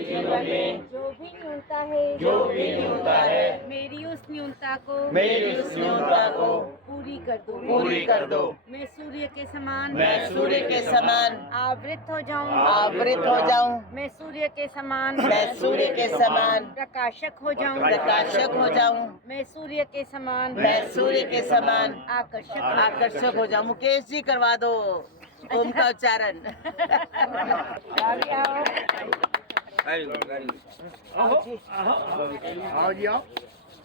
जीवन में जो भी न्यूनता है मेरी उस न्यूनता को पूरी कर दो। मैं सूर्य के समान आवृत हो जाऊं मैं सूर्य के समान प्रकाशक हो जाऊं मैं सूर्य के समान आकर्षक हो जाऊं। मुकेश जी करवा दो ओम का उच्चारण।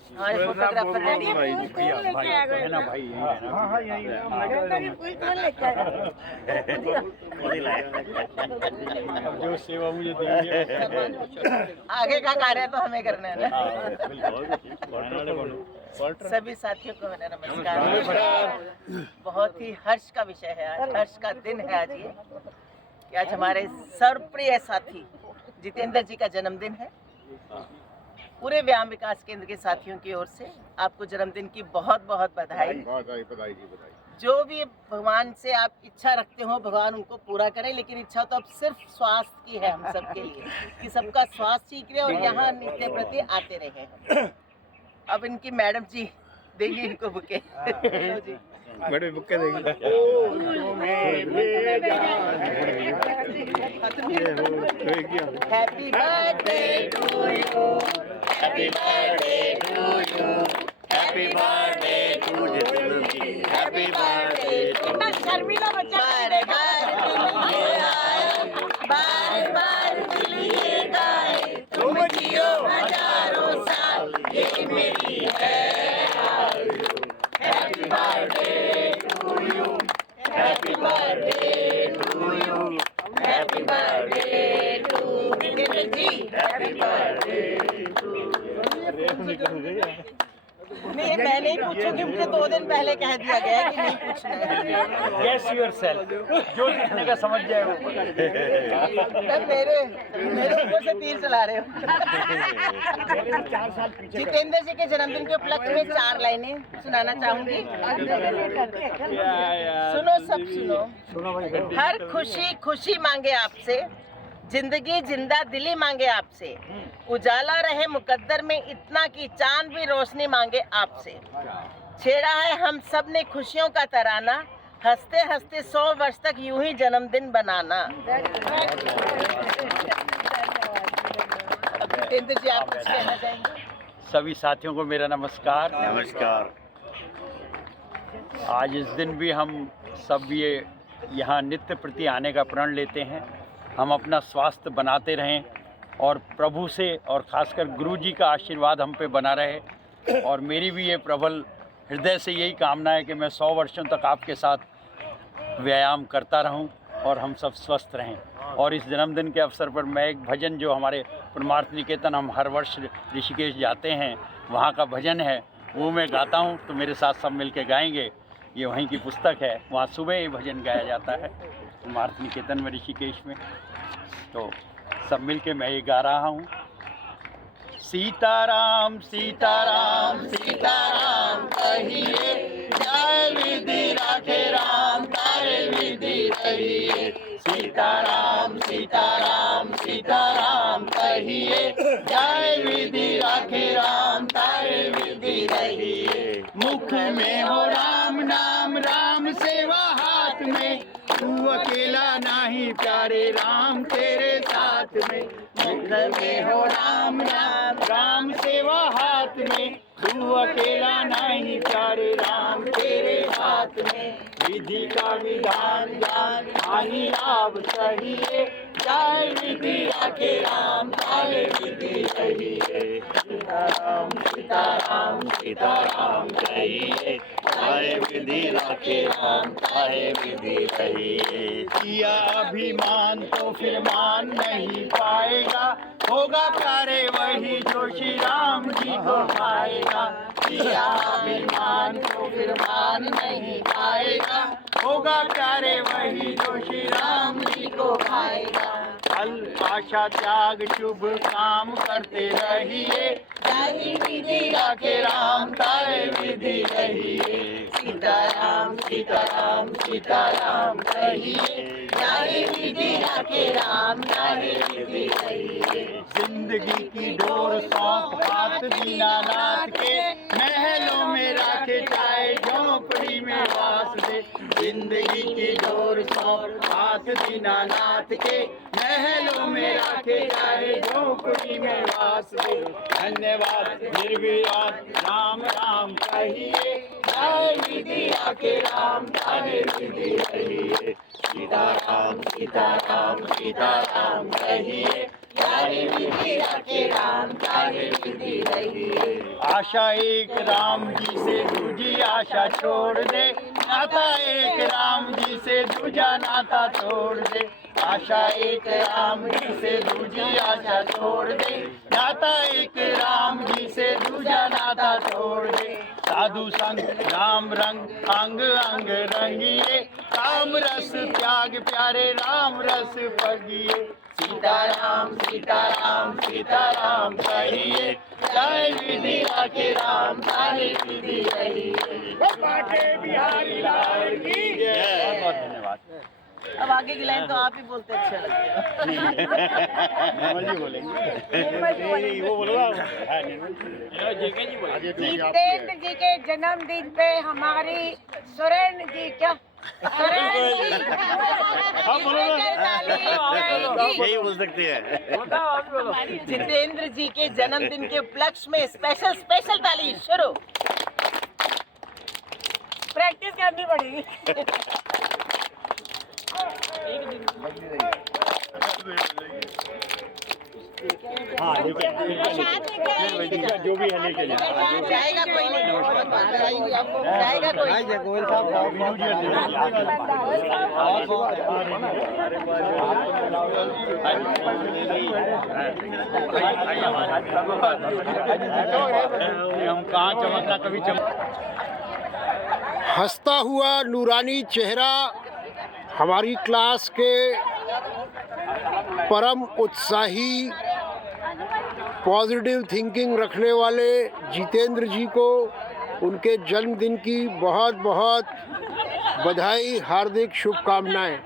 हमारे फोटोग्राफर जो सेवा मुझे देंगे आगे का कार्य तो हमें करना है ना। सभी साथियों को मेरा नमस्कार। बहुत ही हर्ष का विषय है आज, हर्ष का दिन है आज ये कि आज हमारे सर्वप्रिय साथी जितेंद्र जी का जन्मदिन है। पूरे व्यायाम विकास केंद्र के साथियों की ओर से आपको जन्मदिन की बहुत बहुत बधाई। जो भी भगवान से आप इच्छा रखते हो भगवान उनको पूरा करे, लेकिन इच्छा तो अब सिर्फ स्वास्थ्य की है हम सबके लिए कि सबका स्वास्थ्य ठीक रहे और यहाँ नित्य प्रति आते रहे। अब इनकी मैडम जी देंगी इनको बुके। बड़े बुके देंगे। Happy birthday to you, happy birthday to you, happy birthday to Jitendra ji, happy birthday to Sharmila बच्चा बार बार मिलिए गाए तुम जियो हजारों साल ये मेरी है। Happy birthday to you, happy birthday to you, happy birthday to Jitendra ji, happy birthday to. नहीं ये मैं नहीं पूछूंगी, मुझे 2 दिन पहले कह दिया गया है कि नहीं पूछना है। Guess yourself, जो जीतने का समझ जाए वो। मेरे ऊपर से तीर चला रहे हो। जितेंद्र जी के जन्मदिन के उपलक्ष्य में 4 लाइनें सुनाना चाहूंगी। सुनो सब सुनो। हर खुशी खुशी मांगे आपसे, जिंदगी जिंदा दिली मांगे आपसे, उजाला रहे मुकद्दर में इतना कि चांद भी रोशनी मांगे आपसे। छेड़ा है हम सब ने खुशियों का तराना, हंसते हंसते 100 वर्ष तक यूं ही जन्मदिन बनाना। अब जितेंद्र जी आप कुछ कहना चाहेंगे? सभी साथियों को मेरा नमस्कार। आज इस दिन भी हम सब ये यहाँ नित्य प्रति आने का प्रण लेते हैं। हम अपना स्वास्थ्य बनाते रहें और प्रभु से और ख़ासकर गुरु जी का आशीर्वाद हम पे बना रहे। और मेरी भी ये प्रबल हृदय से यही कामना है कि मैं 100 वर्षों तक आपके साथ व्यायाम करता रहूं और हम सब स्वस्थ रहें। और इस जन्मदिन के अवसर पर मैं एक भजन जो हमारे परमार्थ निकेतन हम हर वर्ष ऋषिकेश जाते हैं वहाँ का भजन है वो मैं गाता हूँ, तो मेरे साथ सब मिल के गाएँगे। ये वहीं की पुस्तक है, वहाँ सुबह ये भजन गाया जाता है परमार्थ निकेतन में ऋषिकेश में। तो सब मिल के मैं ये गा रहा हूँ। सीताराम सीताराम सीताराम कहिए, जय विधि राखे राम तारे विधि रहिए। सीताराम सीताराम सीताराम कहिए, जय विधि राखे राम तारे विधि रहिए। मुख में हो राम नाम, राम सेवा हाथ में, तू अकेला नहीं प्यारे राम तेरे साथ में। मुख में हो राम नाम, राम सेवा हाथ में, तू अकेला नहीं प्यारे राम तेरे हाथ में। विधि का विधान ज्ञान हानि लाभ चाहिए, जय विधि राखे राम तारे विधि रहिए। सीताराम सीताराम सीताराम कहिए, जय विधि राखे राम तारे विधि रहिए। किया अभिमान तो फिर मान नहीं पाएगा, होगा प्यारे वही जो श्री राम जी को पाएगा। किया अभिमान तो फिर मान नहीं पाएगा, होगा प्यारे वही जो श्री राम जी को पाएगा। फल आशा त्याग शुभ काम करते रहिए, जय विधि राखे राम तारे विधि रहिए। सीताराम सीताराम सीताराम कहिए, जय विधि राखे राम तारे विधि रहिए। दीनानाथ के, महलों में रखे जाए झोंपड़ी में वास दे। धन्यवाद निर्विवाद राम राम कहिए, जय विधि आके राम तारे विधि रहिए। सीताराम सीताराम सीताराम कहिए, जय विधि आके राम तारे विधि रहिए। आशा एक राम जी से दूजी आशा छोड़ दे, नाता एक राम जी से दूजा नाता तोड़ दे। आशा एक राम जी से दूजी आशा छोड़ दे, नाता एक राम जी से दूजा नाता तोड़ दे। साधु संग राम रंग अंग अंग रंगिए, काम रस त्याग प्यारे राम रस पगिए। सीताराम सीताराम सीताराम कहिए, जय विधि आके राम तारे विधि रहिए। बाटे बिहारी लाल की जय। बहुत बहुत धन्यवाद। अब आगे की लाइन तो आप ही बोलते अच्छे लगते हैं। वो बोलो जितेंद्र जी के जन्मदिन पे हमारी सुरेन जी क्या यही बोल सकते हैं। जितेंद्र जी के जन्मदिन के उपलक्ष्य में स्पेशल ताली शुरू। प्रैक्टिस करनी पड़ेगी। हाँ जो भी है लेके जाएगा कोई नहीं, जाएगा कोई नहीं। गोयल हम कहाँ चमकना कभी हंसता हुआ नूरानी चेहरा हमारी क्लास के परम उत्साही पॉजिटिव थिंकिंग रखने वाले जितेंद्र जी को उनके जन्मदिन की बहुत बहुत बधाई, हार्दिक शुभकामनाएं।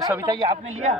सविता जी आपने लिया?